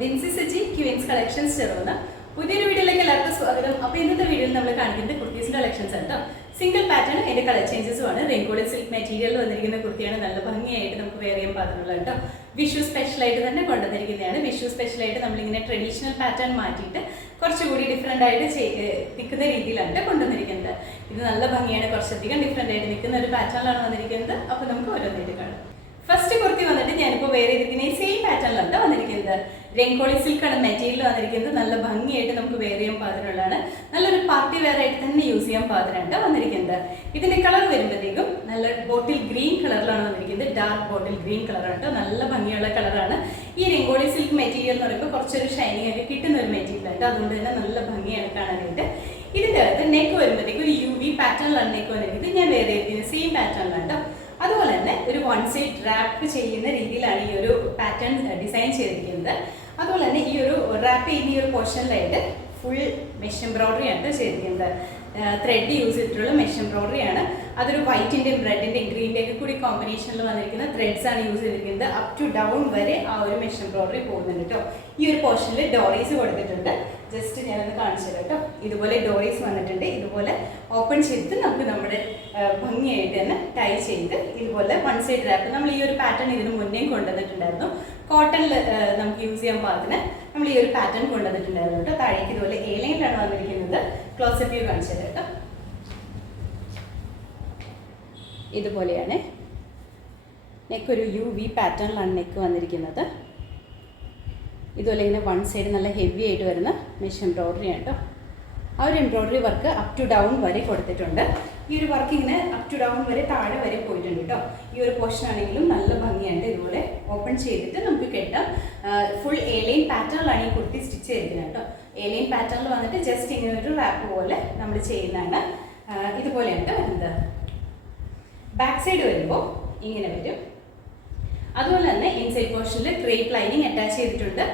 ദിൻസി സജി ക്യൂൻസ് collections ചേർന്ന പുതിയൊരു വീഡിയോയിലേക്ക് എല്ലാവർക്കും സ്വാഗതം. അപ്പോൾ ഇന്നത്തെ വീഡിയോയിൽ നമ്മൾ കാണിക്കുന്നത് കുർത്തീസിന്റെ കളക്ഷൻസ് ആണ് കേട്ടോ. സിംഗിൾ പാറ്റേൺ അതിന്റെ കളർ ചേഞ്ചസും ആണ്. റെയിൻകോഡ് സിൽക്ക് മെറ്റീരിയലിൽ വന്നിരിക്കുന്ന കുർത്തിയാണ്. നല്ല ഭംഗിയായിട്ട് നമുക്ക് വെയർ ചെയ്യാൻ പാകത്തിനുള്ള കേട്ടോ. വിഷു സ്പെഷ്യലായിട്ട് തന്നെ കൊണ്ടുവന്നിരിക്കുന്നതാണ്. വിഷു സ്പെഷ്യലായിട്ട് നമ്മളിങ്ങനെ ട്രഡീഷണൽ പാറ്റേൺ മാറ്റിയിട്ട് കുറച്ചുകൂടി ഡിഫറെൻ്റ് ആയിട്ട് നിൽക്കുന്ന രീതിയിലാണ് കൊണ്ടുവന്നിരിക്കുന്നത്. ഇത് നല്ല ഭംഗിയാണ്, കുറച്ചധികം ഡിഫറെൻ്റ് ആയിട്ട് നിൽക്കുന്ന ഒരു പാറ്റേണിലാണ് വന്നിരിക്കുന്നത്. അപ്പോൾ നമുക്ക് ഓരോന്നായിട്ട് കാണാം. ഫസ്റ്റ് കുർത്തി വന്നിട്ട് ഞാനിപ്പോൾ വേറെ ഇരിക്കുന്ന സെയിം പാറ്റേണിലാണ് വന്നിരിക്കുന്നത്. റെയിൻകോളി സിൽക്കാണ് മെറ്റീരിയൽ വന്നിരിക്കുന്നത്. നല്ല ഭംഗിയായിട്ട് നമുക്ക് വെയർ ചെയ്യാൻ പാകത്തിനുള്ളതാണ്. നല്ലൊരു പാർട്ടി വെയർ ആയിട്ട് തന്നെ യൂസ് ചെയ്യാൻ പാകത്തിനാണ് വന്നിരിക്കുന്നത്. ഇതിന്റെ കളർ വരുമ്പോഴത്തേക്കും നല്ല ബോട്ടിൽ ഗ്രീൻ കളറിലാണ് വന്നിരിക്കുന്നത്. ഡാർക്ക് ബോട്ടിൽ ഗ്രീൻ കളറാണ് കേട്ടോ. നല്ല ഭംഗിയുള്ള കളറാണ്. ഈ റെയിൻകോളി സിൽക്ക് മെറ്റീരിയൽ എന്ന് പറയുമ്പോൾ കുറച്ചൊരു ഷൈനിങ് ഒക്കെ കിട്ടുന്ന ഒരു മെറ്റീരിയൽ ആയിട്ട്, അതുകൊണ്ട് തന്നെ നല്ല ഭംഗിയാണ് കാണാനായിട്ട്. ഇതിൻ്റെ അകത്ത് നെക്ക് വരുമ്പോഴത്തേക്കും ഒരു UV പാറ്റേണിലാണ് നെക്ക് വന്നിരിക്കുന്നത്. ഞാൻ വേറെ ഇരിക്കുന്നത് സെയിം പാറ്റേണിലാണ് കേട്ടോ. അതുപോലെ തന്നെ ഒരു വൺ സൈഡ് റാപ്പ് ചെയ്യുന്ന രീതിയിലാണ് ഈ ഒരു പാറ്റേൺ ഡിസൈൻ ചെയ്തിരിക്കുന്നത്. അതുപോലെ തന്നെ ഈ ഒരു റാപ്പ് ചെയ്യുന്ന ഈ ഒരു പോർഷനിലായിട്ട് ഫുൾ മെഷ് എംബ്രോയിഡറി ആണ് ചെയ്തിരിക്കുന്നത്. ത്രെഡ് യൂസ് ചെയ്തിട്ടുള്ള മെഷ് എംബ്രോയിഡറി ആണ്. അതൊരു വൈറ്റിൻ്റെയും റെഡിൻ്റെയും ഗ്രീൻ്റെ ഒക്കെ കൂടി കോമ്പിനേഷനിൽ വന്നിരിക്കുന്ന ത്രെഡ്സ് ആണ് യൂസ് ചെയ്തിരിക്കുന്നത്. അപ് ടു ഡൗൺ വരെ ആ ഒരു മെഷ് എംബ്രോയിഡറി പോകുന്നുണ്ട് കേട്ടോ. ഈ ഒരു പോർഷനിൽ ഡോറീസ് കൊടുത്തിട്ടുണ്ട്. ജസ്റ്റ് ഞാനൊന്ന് കാണിച്ചു തരാം കേട്ടോ. ഇതുപോലെ ഡോറീസ് വന്നിട്ടുണ്ട്. ഇതുപോലെ ഓപ്പൺ ചെയ്തിട്ട് നമുക്ക് നമ്മുടെ ഭംഗിയായിട്ട് തന്നെ ടൈ ചെയ്ത് ഇതുപോലെ വൺ സൈഡ് റാപ്പ് നമ്മൾ ഈ ഒരു പാറ്റേൺ ഇതിന് മുന്നേ കൊണ്ടുവന്നിട്ടുണ്ടായിരുന്നു. കോട്ടണിൽ നമുക്ക് യൂസ് ചെയ്യാൻ പാകത്തിന് നമ്മൾ ഈ ഒരു പാറ്റേൺ കൊണ്ടുവന്നിട്ടുണ്ടായിരുന്നു കേട്ടോ. താഴേക്ക് ഇതുപോലെ ഏലയിലാണ് വന്നിരിക്കുന്നത്. ക്ലോസപ്പ് വ്യൂ കാണിച്ചു തരാം കേട്ടോ. ഇതുപോലെയാണ് നെക്ക്. ഒരു UV പാറ്റേണിലാണ് നെക്ക് വന്നിരിക്കുന്നത്. ഇതുപോലെ ഇങ്ങനെ വൺ സൈഡ് നല്ല ഹെവി ആയിട്ട് വരുന്ന മെഷ് എംബ്രോയിഡറി ആണ് കേട്ടോ. ആ ഒരു embroidery work up to down വരെ കൊടുത്തിട്ടുണ്ട്. ഈ ഒരു വർക്ക് ഇങ്ങനെ അപ് ടു ഡൗൺ വരെ താഴെ വരെ പോയിട്ടുണ്ട് കേട്ടോ. ഈ ഒരു പോർഷൻ ആണെങ്കിലും നല്ല ഭംഗിയാണ്. ഇതുപോലെ ഓപ്പൺ ചെയ്തിട്ട് നമുക്ക് കെട്ടാം. ഫുൾ എലൈൻ പാറ്റേണിലാണ് ഈ കുർത്തി സ്റ്റിച്ച് ചെയ്തിരിക്കുന്നത് കേട്ടോ. എലൈൻ പാറ്റേണിൽ വന്നിട്ട് ജസ്റ്റ് ഇങ്ങനെ ഒരു റാപ്പ് പോലെ നമ്മൾ ചെയ്യുന്നതാണ്. ഇതുപോലെയാണ് വരുന്നത്. ബാക്ക് സൈഡ് വരുമ്പോൾ ഇങ്ങനെ വരും. അതുപോലെ തന്നെ ഇൻസൈഡ് പോർഷനിൽ ക്രേപ്പ് ലൈനിങ് അറ്റാച്ച് ചെയ്തിട്ടുണ്ട്.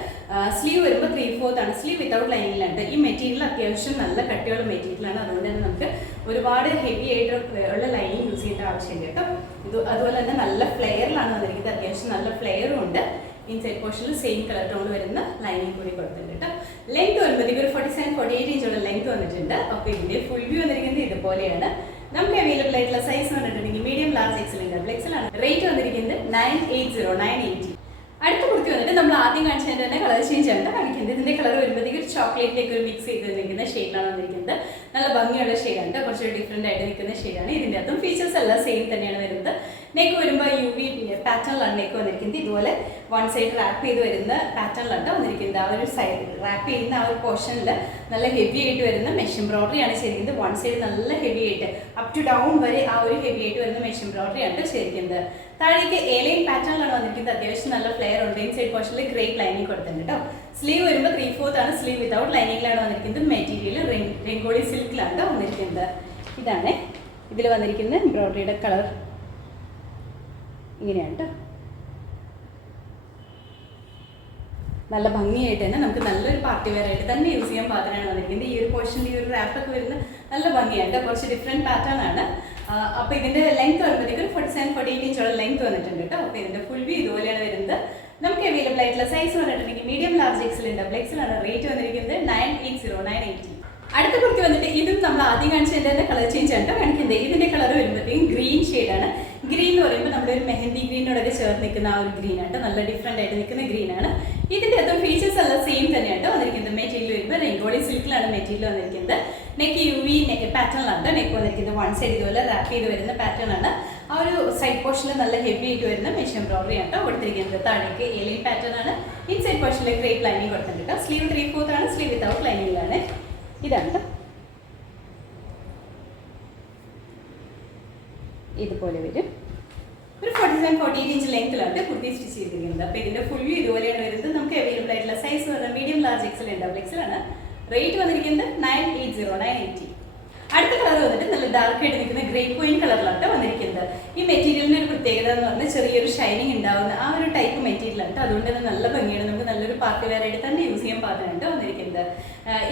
സ്ലീവ് വരുമ്പോൾ 3/4 ആണ്. സ്ലീവ് വിത്തൗട്ട് ലൈനിങ്ങിലുണ്ട്. ഈ മെറ്റീരിയൽ അത്യാവശ്യം നല്ല കട്ടിയുള്ള മെറ്റീരിയലാണ്. അതുകൊണ്ട് തന്നെ നമുക്ക് ഒരുപാട് ഹെവി ആയിട്ട് ഉള്ള ലൈനിങ് യൂസ് ചെയ്യേണ്ട ആവശ്യമില്ല കേട്ടോ. അതുപോലെ തന്നെ നല്ല ഫ്ലെയറിലാണ് വന്നിരിക്കുന്നത്. അത്യാവശ്യം നല്ല ഫ്ലെയറും ഉണ്ട്. ഇൻസൈഡ് പോർഷനിൽ സെയിം കളർ ടോൺ വരുന്ന ലൈനിങ് കൂടി കൊടുത്തിട്ടുണ്ട് കേട്ടോ. ലെങ്ത് വരുമ്പോഴത്തേക്ക് ഒരു 47-48 ഇഞ്ചുള്ള ലെങ്ത് വന്നിട്ടുണ്ട്. അപ്പോൾ ഇതിൻ്റെ ഫുൾ വ്യൂ വന്നിരിക്കുന്നത് ഇതുപോലെയാണ്. നമുക്ക് അവൈലബിൾ ആയിട്ടുള്ള സൈസ് വന്നിട്ടുണ്ടെങ്കിൽ medium, large, XL, double XL ആണ്. റേറ്റ് വന്നിരിക്കുന്നത് 980. അടുത്ത കുർത്തി വന്നിട്ട് നമ്മൾ ആദ്യം കാണിച്ചതിൻ്റെ തന്നെ കളർ ചേഞ്ച് ആണ് കാണിക്കുന്നത്. ഇതിന്റെ കളർ വരുമ്പോഴത്തേക്ക് ഒരു ചോക്ലേറ്റിലേക്ക് ഒരു മിക്സ് ചെയ്ത് നിൽക്കുന്ന ഷെയ്ഡിലാണ് വന്നിരിക്കുന്നത്. നല്ല ഭംഗിയുള്ള ഷെയ്ഡാണ്, കുറച്ച് ഡിഫറെൻ്റ് ആയിട്ട് നിൽക്കുന്ന ഷെയ്ഡാണ്. ഇതിൻ്റെ അകത്തും ഫീച്ചേഴ്സ് എല്ലാം സെയിം തന്നെയാണ് വരുന്നത്. നെക്ക് വരുമ്പോൾ UV പാറ്റേണിലാണ് നെക്ക് വന്നിരിക്കുന്നത്. ഇതുപോലെ വൺ സൈഡ് റാപ്പ് ചെയ്ത് വരുന്ന പാറ്റേണിലാണ് വന്നിരിക്കുന്നത്. ആ ഒരു സൈഡ് റാപ്പ് ചെയ്യുന്ന ആ ഒരു പോർഷനിൽ നല്ല ഹെവി ആയിട്ട് വരുന്ന മെഷ് എംബ്രോയിഡറി ആണ് ചെയ്തിരിക്കുന്നത്. വൺ സൈഡ് നല്ല ഹെവി ആയിട്ട് അപ് ടു ഡൗൺ വരെ ആ ഒരു ഹെവി ആയിട്ട് വരുന്ന മെഷ് എംബ്രോയിഡറി ആണ് ചെയ്തിരിക്കുന്നത്. താഴേക്ക് എലൈൻ പാറ്റേണിലാണ് വന്നിരിക്കുന്നത്. അത്യാവശ്യം നല്ല ഫ്ലെയർ ഉണ്ട്. ഇൻസൈഡ് പോർഷനിൽ ഗ്രേപ്പ് ലൈനിങ് കൊടുത്തിട്ടുണ്ട് കേട്ടോ. സ്ലീവ് വരുമ്പോൾ 3/4 ആണ്. സ്ലീവ് വിത്തൗട്ട് ലൈനിങ്ങിലാണ് വന്നിരിക്കുന്നത്. മെറ്റീരിയൽ റെയിൻകോളി സിൽക്കിലാണ് വന്നിരിക്കുന്നത്. ഇതാണ് ഇതിൽ വന്നിരിക്കുന്ന എംബ്രോയിഡറിയുടെ കളർ. ഇങ്ങനെയാണ് കേട്ടോ. നല്ല ഭംഗിയായിട്ട് തന്നെ നമുക്ക് നല്ലൊരു പാർട്ടി വെയർ ആയിട്ട് തന്നെ യൂസ് ചെയ്യാൻ പാകത്തിനാണ് വന്നിരിക്കുന്നത്. ഈ ഒരു പോർഷനിൽ ഈ ഒരു റാപ്പൊക്കെ വരുന്ന നല്ല ഭംഗിയാണ്. കുറച്ച് ഡിഫറെൻറ്റ് പാറ്റേൺ ആണ്. അപ്പോൾ ഇതിൻ്റെ ലെങ്ത് വരുമ്പോഴത്തേക്കും 47-48 ഇഞ്ചുള്ള ലെങ്ത് വന്നിട്ടുണ്ട് കേട്ടോ. അപ്പോൾ ഇതിൻ്റെ ഫുൾ വ്യൂ ഇതുപോലെയാണ് വരുന്നത്. നമുക്ക് അവൈലബിൾ ആയിട്ടുള്ള സൈസ് വന്നിട്ടുണ്ടെങ്കിൽ medium, large, XL, double XL ആണ്. റേറ്റ് വന്നിരിക്കുന്നത് 980. അടുത്ത കുർത്തി വന്നിട്ട് ഇതും നമ്മൾ ആദ്യം കാണിച്ചതിൻ്റെ തന്നെ കളർ ചേഞ്ച് ആണ് കാണിക്കുന്നത്. ഇതിൻ്റെ കളർ വരുമ്പോഴത്തേക്കും ഗ്രീൻ ഷെയ്ഡാണ്. ഗ്രീൻ എന്ന് പറയുമ്പോൾ നമ്മുടെ ഒരു മെഹന്തി ഗ്രീനോടൊക്കെ ചേർന്ന് നിൽക്കുന്ന ആ ഒരു ഗ്രീൻ ആണ്. നല്ല ഡിഫറെൻ്റ് ആയിട്ട് നിൽക്കുന്ന ഗ്രീനാണ്. ഇതിൻ്റെ അകത്തും ഫീച്ചേഴ്സ് എല്ലാം സെയിം തന്നെയാണ് വന്നിരിക്കുന്നത്. മെറ്റീരിയൽ വരുമ്പോൾ റെയിൻകോളി സിൽക്കിലാണ് മെറ്റീരിയൽ വന്നിരിക്കുന്നത്. നെക്ക് UV പാറ്റേണിലാണ് നെക്ക് വന്നിരിക്കുന്നത്. വൺ സൈഡ് ഇതുപോലെ റാപ്പ് ചെയ്ത് വരുന്ന പാറ്റേൺ ആണ്. ആ ഒരു സൈഡ് പോർഷനിൽ നല്ല ഹെവി ആയിട്ട് വരുന്ന മെഷ് എംബ്രോയിഡറി ആണ് കൊടുത്തിരിക്കുന്നത്. താഴേക്ക് എലൈൻ പാറ്റേൺ ആണ്. ഇൻസൈഡ് പോർഷനിൽ ക്രേപ്പ് ലൈനിങ് കൊടുത്തിട്ടുണ്ട്. സ്ലീവ് 3/4 ആണ്. സ്ലീവ് വിത്തൗട്ട് ലൈനിങ്ങിലാണ്. ഇതാണ് ഇതുപോലെ വരും. ഒരു 47-48 ഇഞ്ച് ലെങ്ത്തിലാണ് കുർത്തി സ്റ്റിച്ച് ചെയ്തിരിക്കുന്നത്. അപ്പോൾ ഇതിൻ്റെ ഫുൾ വ്യൂ ഇതുപോലെയാണ് വരുന്നത്. നമുക്ക് അവൈലബിൾ ആയിട്ടുള്ള സൈസ് പറഞ്ഞാൽ medium, large, XL, double XL ആണ്. റേറ്റ് വന്നിരിക്കുന്നത് 980. അടുത്ത കളർ വന്നിട്ട് നല്ല ഡാർക്ക് ആയിട്ട് നിൽക്കുന്ന ഗ്രേപ്പ് വൈൻ കളറിലാണ് വന്നിരിക്കുന്നത്. ഈ മെറ്റീരിയലിൻ്റെ ഒരു പ്രത്യേകത എന്ന് പറഞ്ഞാൽ ചെറിയൊരു ഷൈനിങ് ഉണ്ടാവുന്ന ആ ഒരു ടൈപ്പ് മെറ്റീരിയലാണ്. അതുകൊണ്ട് തന്നെ നല്ല ഭംഗിയാണ്. നമുക്ക് നല്ലൊരു പാർട്ടി വെയർ ആയിട്ട് തന്നെ യൂസ് ചെയ്യാൻ പാകത്തിനായിട്ട് വന്നിരിക്കുന്നത്.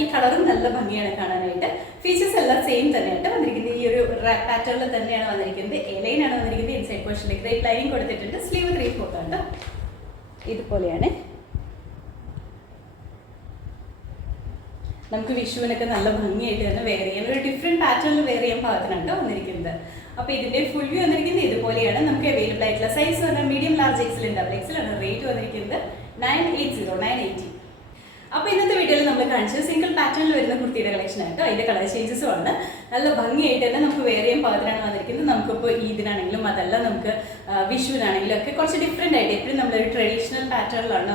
ഈ കളറും നല്ല ഭംഗിയാണ് കാണാനായിട്ട്. ഫീച്ചേഴ്സ് എല്ലാം സെയിം തന്നെയായിട്ട് വന്നിരിക്കുന്നത്. ഈ ഒരു പാറ്റേണിൽ തന്നെയാണ് വന്നിരിക്കുന്നത്. എലൈനാണ് വന്നിരിക്കുന്നത്. ഇൻസൈഡ് പോർഷനിൽ ഗ്രേപ്പ് ലൈനിങ് കൊടുത്തിട്ടുണ്ട്. സ്ലീവ് 3/4 ആണ്. ഇതുപോലെയാണ് നമുക്ക് വിഷുവിനൊക്കെ നല്ല ഭംഗിയായിട്ട് തന്നെ വെയർ ചെയ്യാൻ ഒരു ഡിഫറെൻറ്റ് പാറ്റേണിൽ വെയർ ചെയ്യാൻ പാകത്തിനാണ് വന്നിരിക്കുന്നത്. അപ്പോൾ ഇതിൻ്റെ ഫുൾ വ്യൂ വന്നിരിക്കുന്നത് ഇതുപോലെയാണ്. നമുക്ക് അവൈലബിൾ ആയിട്ടുള്ള സൈസ് പറഞ്ഞാൽ medium, large, XL, double XL ആണ്. റേറ്റ് വന്നിരിക്കുന്നത് 980. അപ്പോൾ ഇന്നത്തെ വീഡിയോയിൽ നമ്മൾ കാണിച്ചത് സിംഗിൾ പാറ്റേണിൽ വരുന്ന കുർത്തിയുടെ കളക്ഷൻ ആയിട്ടോ. അതിൻ്റെ കളർ ചേഞ്ചസും ആണ്. നല്ല ഭംഗിയായിട്ട് തന്നെ നമുക്ക് വേറെ ചെയ്യാൻ പാകത്തിനാണ് വന്നിരിക്കുന്നത്. നമുക്കിപ്പോൾ ഈദിനാണെങ്കിലും അതല്ല നമുക്ക് വിഷുവിനാണെങ്കിലും ഒക്കെ കുറച്ച് ഡിഫറെൻ്റ് ആയിട്ട് എപ്പോഴും നമ്മളൊരു ട്രഡീഷണൽ പാറ്റേണിലാണ്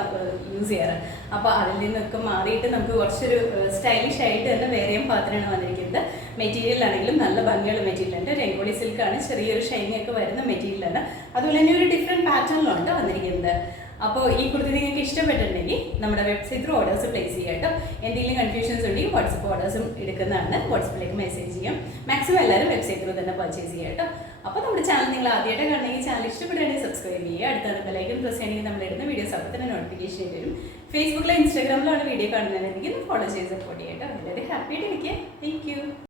യൂസ് ചെയ്യാറ്. അപ്പോൾ അതിൽ നിന്നൊക്കെ മാറിയിട്ട് നമുക്ക് കുറച്ചൊരു സ്റ്റൈലിഷ് ആയിട്ട് തന്നെ വേറെ ചെയ്യാൻ പാകത്തിനാണ് വന്നിരിക്കുന്നത്. മെറ്റീരിയലാണെങ്കിലും നല്ല ഭംഗിയുള്ള മെറ്റീരിയലുണ്ട്. രംഗോളി സിൽക്കാണ്, ചെറിയൊരു ഷൈനിങ് ഒക്കെ വരുന്ന മെറ്റീരിയലാണ്. അതുപോലെ തന്നെ ഒരു ഡിഫറെൻറ്റ് പാറ്റേണിലാണ് വന്നിരിക്കുന്നത്. അപ്പോൾ ഈ കുർത്തി നിങ്ങൾക്ക് ഇഷ്ടപ്പെട്ടിട്ടുണ്ടെങ്കിൽ നമ്മുടെ വെബ്സൈറ്റ് ത്രൂ ഓർഡേഴ്സ് പ്ലേസ് ചെയ്യാം കേട്ടോ. എന്തെങ്കിലും കൺഫ്യൂഷൻസ് ഉണ്ടെങ്കിൽ വാട്സപ്പ് ഓർഡേഴ്സും എടുക്കുന്നതാണ്. വാട്സപ്പിലേക്ക് മെസ്സേജ് ചെയ്യാം. മാക്സിമം എല്ലാവരും വെബ്സൈറ്റ് ത്രൂ തന്നെ പർച്ചേസ് ചെയ്യാം കേട്ടോ. അപ്പോൾ നമ്മുടെ ചാനൽ നിങ്ങൾ ആദ്യമായിട്ട് കാണണമെങ്കിൽ ചാനൽ ഇഷ്ടപ്പെടുകയാണെങ്കിൽ സബ്സ്ക്രൈബ് ചെയ്യുക. അടുത്ത ബെല്ലൈക്കൺ പ്രസ് ചെയ്യണമെങ്കിൽ നമ്മൾ ഇടുന്ന വീഡിയോസ് അപ്പോൾ തന്നെ നോട്ടിഫിക്കേഷൻ വരും. ഫേസ്ബുക്കിലോ ഇൻസ്റ്റാഗ്രാമിലോ ആണ് വീഡിയോ കാണുന്നതെങ്കിൽ ഫോളോ ചെയ്ത് സപ്പോർട്ട് ചെയ്യാം കേട്ടോ. എല്ലാവരും ഹാപ്പി ആയിട്ട് ഇരിക്കുക. Thank you.